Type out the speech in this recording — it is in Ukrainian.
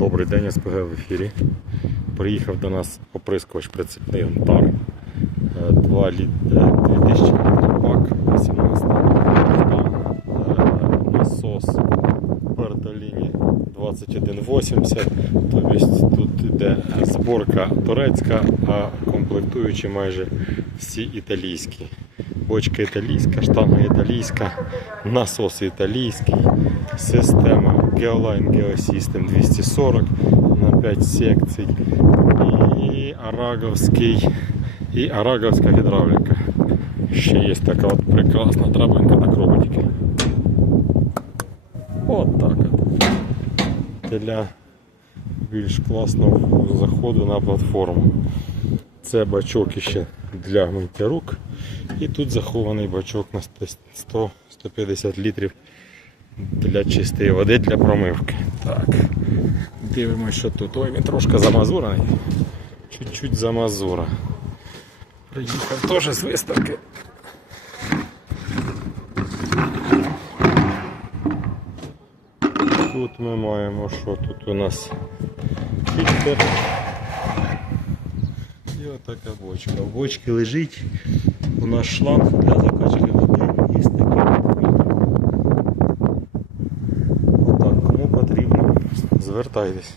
Добрий день, СПГ в ефірі. Приїхав до нас оприскувач прицепний Онтар. Е, 2 літ 2000 літрів бак, 18 Е, насос Бертоліні 2180. Тобто тут йде зборка турецька, а комплектуючі майже всі італійські. Бочка італійська, штанга італійська, насос італійський, система Geoline Geosystem 240 на 5 секцій і араговський і араговська гідравліка. Ще є така от прекрасна драбинка на кроботики. От так от. Для більш класного заходу на платформу. Це бачок іще для миття рук. І тут захований бачок на 100-150 літрів Для чистої води для промивки. Так. Дивимося, що тут. Ой, він трошки замазурений. Чуть-чуть замазура. Приїхав теж з виставки. Тут ми маємо, що тут у нас фільтр. І отака бочка. В бочці лежить у нас шланг для закачки звертайтесь.